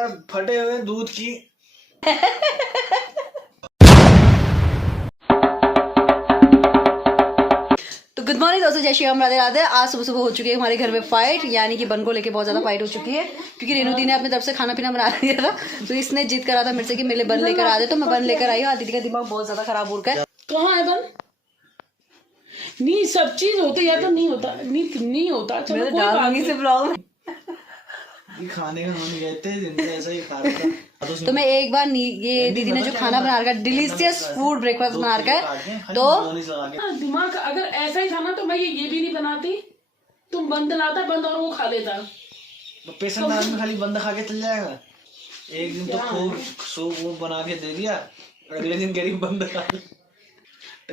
फटे हुए दूध की। तो गुड मॉर्निंग दोस्तों, जय श्री राम, राधे राधे। आज सुबह सुबह हो चुकी है हमारे घर में फाइट, यानी कि बन को लेके बहुत ज्यादा फाइट हो चुकी है, क्योंकि रेणु दी ने अपनी तरफ से खाना पीना बना दिया था। तो इसने जिद करा था मेरे से कि मेरे लिए बन लेकर आ दे, तो मैं बन लेकर आई हूँ। दीदी का दिमाग बहुत ज्यादा खराब हो रखा है। कहाँ है बन? नहीं, सब चीज होती या तो नहीं होता, नहीं होता। चलो कोई बात नहीं। से प्रॉब्लम खाने का मन कहते हैं, ऐसा ही खा रहा था। तो मैं एक बार ये दीदी ने जो खाना बना रखा है, डिलीशियस फूड ब्रेकफास्ट बना रखा है, तो दिमाग अगर ऐसा ही था ना तो मैं ये भी नहीं बनाती। तुम बंद लाता, बंद और वो खा लेता। पेशेंट आदमी खाली बंद खा के चल जाएगा। एक दिन तो खूब सूप बना के दे दिया, अगले दिन कह रही बंद खा ले।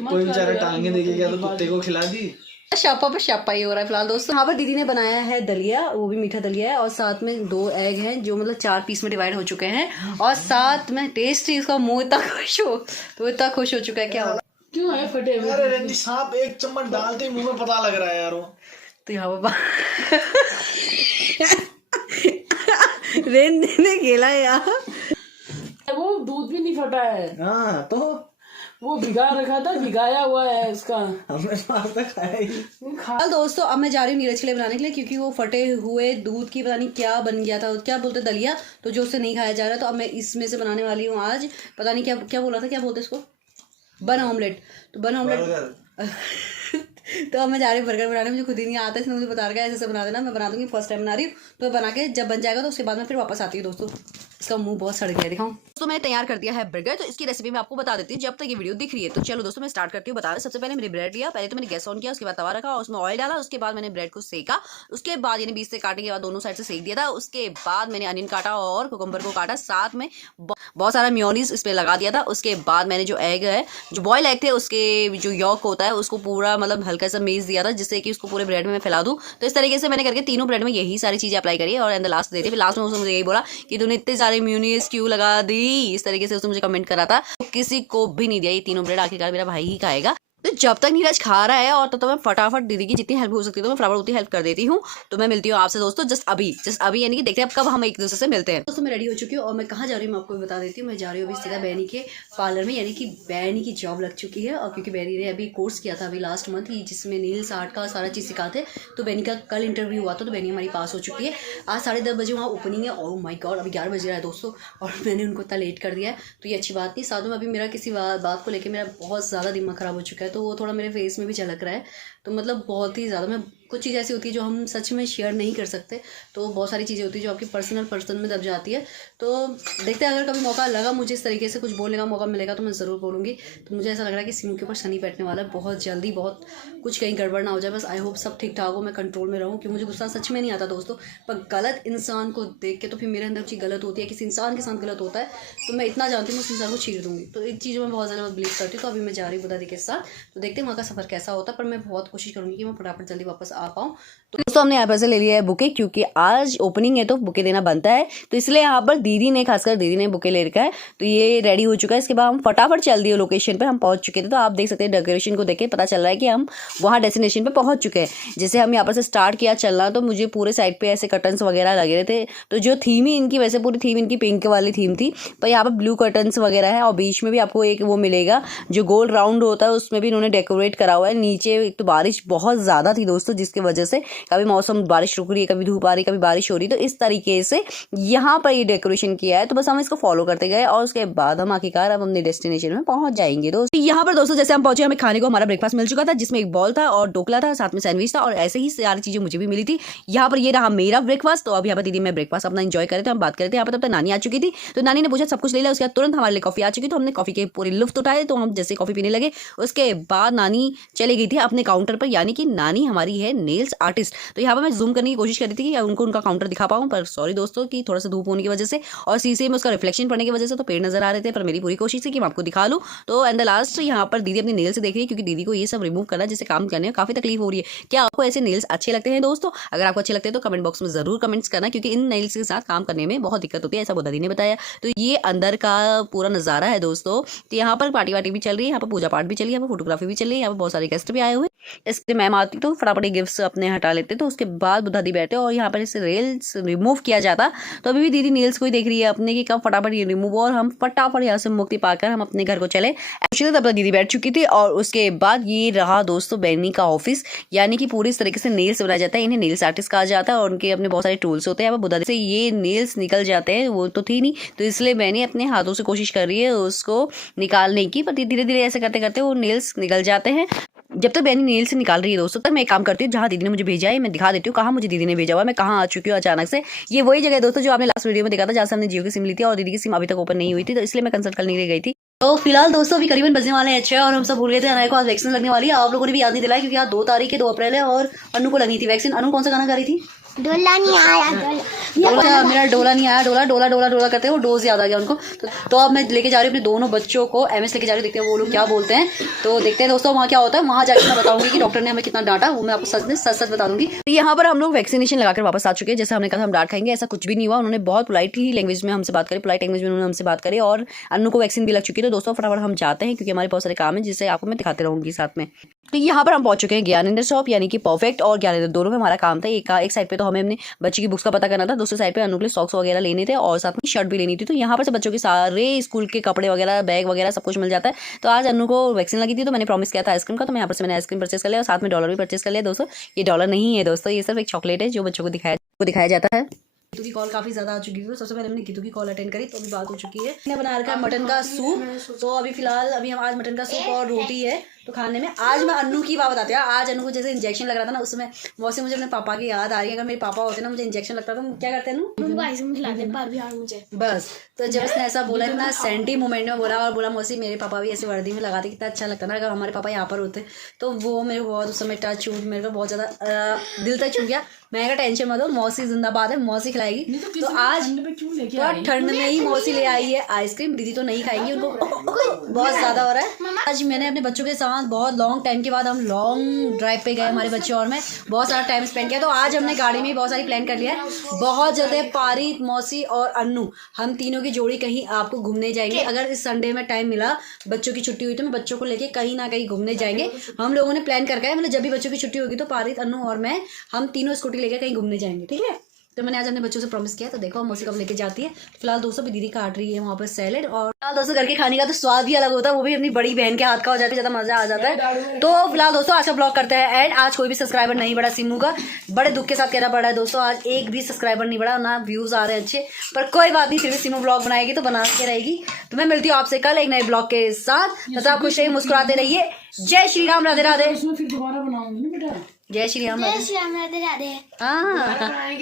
कोई बेचारा टांगे देखेगा तो कुत्ते को खिला दी। शापा पर शापा ही हो रहा है फिलहाल दोस्तों। यहाँ पर दीदी ने बनाया है दलिया, वो भी मीठा दलिया है, और साथ में 2 एग हैं जो मतलब 4 पीस में डिवाइड हो चुके हैं, और साथ में टेस्टी। इसका मुंह इतना खुश हो, तो इतना खुश हो चुका है। क्या हो क्यों है फटे हुए? अरे रंजी सांप एक चम्मच डालते ही मुंह में पता लग रहा है यार। वो तो यहाँ पर रेन ने खेला है यार। वो दूध भी नहीं फटा है। हाँ तो वो भिगा रखा था, भिगाया हुआ है इसका। हमने आज तक खाया ही। कल दोस्तों अब मैं जा रही हूँ नीरज के लिए बनाने के लिए, क्योंकि वो फटे हुए दूध की पता नहीं क्या बन गया था, क्या बोलते दलिया, तो जो उससे नहीं खाया जा रहा। तो अब मैं इसमें से बनाने वाली हूँ आज। पता नहीं क्या क्या बोला था, क्या बोलते इसको, बन ऑमलेट। तो बन ऑमलेट तो अब मैं जा रही हूँ बर्गर बनाने। मुझे खुद ही नहीं आता, इसने मुझे बता रखा है ऐसे बना देना। मैं बना दूंगी, फर्स्ट टाइम बना रही हूँ, तो बना के जब बन जाएगा तो उसके बाद में फिर वापस आती हूँ दोस्तों। इसका मुंह बहुत सड़ गया, दिखाऊं। तो मैंने तैयार कर दिया है बर्गर, तो इसकी रेसिपी मैं आपको बता देती हूँ जब तक ये वीडियो दिख रही है। तो चलो दोस्तों मैं स्टार्ट करती हूँ बताना। सबसे पहले मैंने ब्रेड लिया, पहले तो मैंने गैस ऑन किया, उसके बाद तवा रखा और उसमें ऑयल डाला, उसके बाद मैंने ब्रेड को सेका, उसके बाद यानी बीच से काटने के बाद दोनों साइड से सेक दिया था। उसके बाद मैंने अनियन काटा और कुकुम्बर को काटा, साथ में बहुत सारा मेयोनीज इस पर लगा दिया था। उसके बाद मैंने जो एग है, जो बॉयल एग थे, उसके जो यॉक होता है उसको पूरा मतलब हल्का सा मेज दिया था, जिससे कि उसको पूरे ब्रेड में मैं फैला दूं। तो इस तरीके से मैंने करके तीनों ब्रेड में यही सारी चीजें अप्लाई करी और एंड लास्ट देती। फिर लास्ट में उसने मुझे यही बोला कि तूने इतने सारे मेयोनीज क्यों लगा दी, इस तरीके से उसने मुझे कमेंट करा था। तो किसी को भी नहीं दिया, ये तीनों ब्रेड आखिरकार मेरा भाई ही खाएगा। तो जब तक नीरज खा रहा है और तो मैं फटाफट दीदी की जितनी हेल्प हो सकती है तो मैं फटाफट उतनी हेल्प कर देती हूँ। तो मैं मिलती हूँ आपसे दोस्तों जस्ट अभी यानी कि देखते हैं अब कब हम एक दूसरे से मिलते हैं। दोस्तों मैं रेडी हो चुकी हूँ और मैं कहाँ जा रही हूँ मैं आपको भी बता देती हूँ। मैं जा रही हूँ अभी सीधा बैनी के पार्लर में, यानी कि बैनी की जॉब लग चुकी है। और क्योंकि बैनी ने अभी कोर्स किया था अभी लास्ट मंथ ही, जिसमें नील्स आर्ट का सारा चीज़ सिखाते। तो बैनी का कल इंटरव्यू हुआ था, तो बैनी हमारी पास हो चुकी है। आज 10:30 बजे वहाँ ओपनिंग है। ओह माय गॉड, अभी 11 बज रहा है दोस्तों, और मैंने उनको इतना लेट कर दिया है। तो ये अच्छी बात नहीं। साथ में अभी मेरा किसी बात को लेकर मेरा बहुत ज़्यादा दिमाग खराब हो चुका है, तो वो थोड़ा मेरे फेस में भी झलक रहा है। तो मतलब बहुत ही ज़्यादा, मैं कुछ चीज़ ऐसी होती है जो हम सच में शेयर नहीं कर सकते। तो बहुत सारी चीज़ें होती है जो आपकी पर्सन में दब जाती है। तो देखते हैं, अगर कभी मौका लगा मुझे इस तरीके से कुछ बोलने का मौका मिलेगा तो मैं ज़रूर बोलूँगी। तो मुझे ऐसा लग रहा है कि सिम के ऊपर शनि बैठने वाला है बहुत जल्दी, बहुत कुछ कहीं गड़बड़ ना हो जाए। बस आई होप सब ठीक ठाक हो, मैं कंट्रोल में रहूँ, क्योंकि मुझे गुस्सा सच में नहीं आता दोस्तों। पर गलत इंसान को देख के तो फिर मेरे अंदर चीज़ गलत होती है, किसी इंसान के साथ गलत होता है तो मैं इतना जानती हूँ, उस इंसान को चीर दूँगी। तो एक चीज़ मैं बहुत ज़्यादा बिलीव करती हूँ। तो अभी मैं जा रही हूँ बुदा दी के साथ, तो देखते हैं वहाँ का सफ़र कैसा होता है। पर मैं बहुत कोशिश करूँगी कि मैं फटाफट जल्दी वापस आ पाऊँ। तो दोस्तों हमने यहाँ पर से ले लिया है बुके, क्योंकि आज ओपनिंग है तो बुके देना बनता है। तो इसलिए यहाँ पर खासकर दीदी ने बुके ले रखा है। तो ये रेडी हो चुका है। इसके बाद हम फटाफट चल दिए लोकेशन पे, हम पहुंच चुके थे। तो आप देख सकते हैं डेकोरेशन को देख के पता चल रहा है कि हम वहाँ डेस्टिनेशन पे पहुंच चुके हैं। जैसे हम यहाँ पर से स्टार्ट किया चलना, तो मुझे पूरे साइड पे ऐसे कर्टन्स वगैरह लगे रहे थे। तो जो थीम ही इनकी, वैसे पूरी थीम इनकी पिंक वाली थीम थी, पर यहाँ पर ब्लू कर्टन्स वगैरह है। और बीच में भी आपको एक वो मिलेगा जो गोल राउंड होता है, उसमें भी इन्होंने डेकोरेट करा हुआ है। नीचे एक तो बारिश बहुत ज़्यादा थी दोस्तों, जिसकी वजह से कभी मौसम बारिश रुक रही है, कभी धूप आ रही, कभी बारिश हो रही। तो इस तरीके से यहाँ पर ये डेकोरेशन किया है। तो बस हम इसको फॉलो करते गए और उसके बाद हम आखिरकार अब अपने डेस्टिनेशन में पहुंच जाएंगे दोस्तों। यहाँ पर दोस्तों जैसे हम पहुंचे, हमें खाने को हमारा ब्रेकफास्ट मिल चुका था, जिसमें एक बॉल था और ढोकला था, साथ में सैंडविच था, और ऐसे ही सारी चीजें मुझे भी मिली थी। यहाँ पर ये रहा मेरा ब्रेकफास्ट। तो अब यहाँ पर दीदी मैं ब्रेकफास्ट अपना एंजॉय करे थे, हम बात करते हैं। यहाँ पर तब तक नानी आ चुकी थी, तो नानी ने पूछा सब कुछ ले लिया। उसके बाद तुरंत हमारे लिए कॉफी आ चुकी, तो हमने कॉफी के पूरे लुफ्त उठाए। तो हम जैसे कॉफी पीने लगे, उसके बाद नानी चली गई थी अपने काउंटर पर, यानी कि नानी हमारी है नेल्स आर्टिस्ट। तो यहाँ पर मैं जूम करने की कोशिश कर रही थी कि उनको उनका काउंटर दिखा पाऊँ, पर सॉरी दोस्तों कि थोड़ा सा धूप होने की वजह से और शीशे में उसका रिफ्लेक्शन पड़ने की वजह से तो पेड़ नजर आ रहे थे। पर मेरी पूरी कोशिश थी कि मैं आपको दिखा लूँ। तो एंड द लास्ट यहाँ पर दीदी अपने नेल्स से देख रही है, क्योंकि दीदी को ये सब रिमूव करना, जिससे काम करने में काफी तकलीफ हो रही है। क्या आपको ऐसे नेल्स अच्छे लगते हैं दोस्तों? अगर आपको अच्छे लगते हैं तो कमेंट बॉक्स में जरूर कमेंट्स करना, क्योंकि इन नेल्स के साथ काम करने में बहुत दिक्कत होती है, ऐसा बुदा दी ने बताया। तो ये अंदर का पूरा नजारा है दोस्तों। तो यहाँ पर पार्टी वार्टी भी चल रही है, यहाँ पर पूजा पाठ भी चल रही है, यहाँ पर फोटोग्राफी भी चल रही है, यहाँ पर बहुत सारे गेस्ट भी आए हुए। इसके मैम आती तो फटाफट गिफ्ट्स अपने हटा लेते, तो उसके बाद बुद्धा दी बैठे और यहाँ पर इसे नेल्स रिमूव किया जाता। तो अभी भी दीदी नेल्स को ही देख रही है अपने कि कब फटाफट ये रिमूव हो और हम फटाफट यहाँ से मुक्ति पाकर हम अपने घर को चले। एक्चुअली तब तक दीदी बैठ चुकी थी और उसके बाद ये रहा दोस्तों बैनी का ऑफिस, यानी कि पूरी इस तरीके से नेल्स बनाया जाता है। इन्हें नेल्स आर्टिस्ट कहा जाता है और उनके अपने बहुत सारे टूल्स होते हैं। अब बुद्धा से ये नेल्स निकल जाते हैं, वो तो थी नहीं, तो इसलिए मैंने अपने हाथों से कोशिश कर रही है उसको निकालने की, पर धीरे धीरे ऐसे करते करते वो नेल्स निकल जाते हैं। जब तक बैनी नेल से निकाल रही है दोस्तों, तक मैं एक काम करती हूँ, जहाँ दीदी ने मुझे भेजा है मैं दिखा देती हूँ कहाँ मुझे दीदी ने भेजा हुआ है, मैं कहाँ आ चुकी हूँ अचानक से। ये वही जगह है दोस्तों जो आपने लास्ट वीडियो में देखा था, जहाँ से हमने जियो की सिम ली थी और दीदी की सिम अभी तक ओपन नहीं हुई थी, तो इसलिए मैं कंसल्ट करने के लिए गई थी। तो फिलहाल दोस्तों अभी करीबन बजने वाले हैं 6 और हम सब भूल गए थे अनाया को आज वैक्सीन लगने वाली है। आप लोगों ने भी याद नहीं दिलाया, क्योंकि आज 2 तारीख है, 2 अप्रैल है और अनु को लगनी थी वैक्सीन। अनु कौन सा गाना गा रही थी? डोला नहीं आया, डोला, मेरा डोला नहीं आया, डोला डोला डोला डोला करते हैं, वो डोज याद आ गया उनको। तो अब मैं लेके जा रही हूँ अपने दोनों बच्चों को एमएस लेके जा रही हूँ, देखते हैं वो लोग क्या बोलते हैं। तो देखते हैं दोस्तों वहाँ क्या होता है, वहाँ जाकर मैं बताऊंगी कि डॉक्टर ने हमें कितना डांटा, वो मैं आपको सच सच बता दूंगी। तो यहाँ पर हम लोग वैक्सीनेशन लगाकर वापस आ चुके हैं। जैसे हमने कहा हम डांट खाएंगे, ऐसा कुछ भी नहीं हुआ। उन्होंने बहुत पोलाइटली लैंग्वेज में हमसे बात करी, पोलाइट लैंग्वेज में उन्होंने हमसे बात करी और अनु को वैक्सीन भी लग चुकी है। तो दोस्तों फटाफट हम जाते हैं, क्योंकि हमारे बहुत सारे काम है जिसे आपको मैं दिखाते रहूंगी साथ में। तो यहाँ पर हम पहुंच चुके हैं ज्ञानेंद्र शॉप, यानी कि परफेक्ट और ज्ञानेंद्र दोनों में हमारा काम था। एक साइड पे तो हमें अपने बच्चे की बुक्स का पता करना था, दूसरी साइड पे अनु के लिए सॉक्स वगैरह लेने थे और साथ में शर्ट भी लेनी थी। तो यहाँ पर से बच्चों के सारे स्कूल के कपड़े वगैरह, बैग वगैरह सब कुछ मिल जाता है। तो आज अनु को वैक्सीन लगी थी, तो मैंने प्रॉमिस किया था आइसक्रीम का, तो मैं यहाँ पर से मैंने आइसक्रीम परचेस कर लिया और साथ में डॉलर भी परचेस कर लिया। दोस्तों ये डॉलर नहीं है दोस्तों, ये सिर्फ एक चॉकलेट है जो बच्चों को दिखाया जाता है। गीतू की कॉल काफी ज्यादा आ चुकी थी, तो सबसे पहले हमने गीतू की कॉल अटेंड करी, तो अभी बात हो चुकी है। मैंने बना रखा है मटन का सूप, तो अभी फिलहाल हम आज मटन का सूप और रोटी है तो खाने में। आज मैं अनु की बात बताती हूँ। आज अनु को जैसे इंजेक्शन लग रहा था ना, उसमें वैसे मुझे अपने पापा की याद आ रही है। अगर मेरे पापा होते ना, मुझे इंजेक्शन लगता था, क्या करते हैं मुझे बस। तो जब उसने ऐसा बोला, इतना सेंटी मोमेंट में बोला और बोला मौसी मेरे पापा भी ऐसे वर्दी में लगाते, कितना अच्छा लगता ना अगर हमारे पापा यहाँ पर होते। तो वो मेरे को बहुत उस समय टच छूट, मेरे को बहुत ज़्यादा दिल तक छू गया। मैं क्या टेंशन मत हो, मौसी जिंदाबाद है, मौसी खिलाएगी। तो आज थोड़ा ठंड में ही मौसी ले आई है आइसक्रीम। दीदी तो नहीं खाएंगी, उनको बहुत ज़्यादा हो रहा है। आज मैंने अपने बच्चों के साथ बहुत लॉन्ग टाइम के बाद हम लॉन्ग ड्राइव पे गए, हमारे बच्चे और मैं बहुत सारा टाइम स्पेंड किया। तो आज हमने गाड़ी में बहुत सारी प्लान कर लिया है। बहुत जल्दी पारी, मौसी और अन्नू, हम तीनों की जोड़ी कहीं आपको घूमने जाएंगे। अगर इस संडे में टाइम मिला, बच्चों की छुट्टी हुई, तो मैं बच्चों को लेके कहीं ना कहीं घूमने जाएंगे। हम लोगों ने प्लान करके, मतलब जब भी बच्चों की छुट्टी होगी तो पारित, अन्नू और मैं, हम तीनों स्कूटी लेके कहीं घूमने जाएंगे, ठीक है। तो मैंने आज अपने बच्चों से प्रॉमिस किया। तो देखो मौसी कब लेके जाती है। फिलहाल दोस्तों भी दीदी काट रही है वहाँ पर सैलेड, और फिलहाल दोस्तों घर के खाने का तो स्वाद ही अलग होता है, वो भी अपनी बड़ी बहन के हाथ का हो जाता है, ज्यादा मजा आ जाता है। तो फिलहाल दोस्तों आज का ब्लॉग करते हैं एंड। आज कोई भी सब्सक्राइबर नहीं बढ़ा सिमू का, बड़े दुख के साथ कहना पड़ा है दोस्तों, आज एक भी सब्सक्राइबर नहीं बढ़ा, ना व्यूज आ रहे हैं अच्छे, पर कोई बात नहीं, फिर भी सिमू ब्लॉग बनाएगी तो बना के रहेगी। तो मैं मिलती हूँ आपसे कल एक नए ब्लॉग के साथ। तथा आप खुश रहिए, मुस्कुराते रहिए। जय श्री राम, राधे राधे। फिर दोबारा बनाऊंगी ना बेटा। जय श्री राम, राधे राधे। हाँ।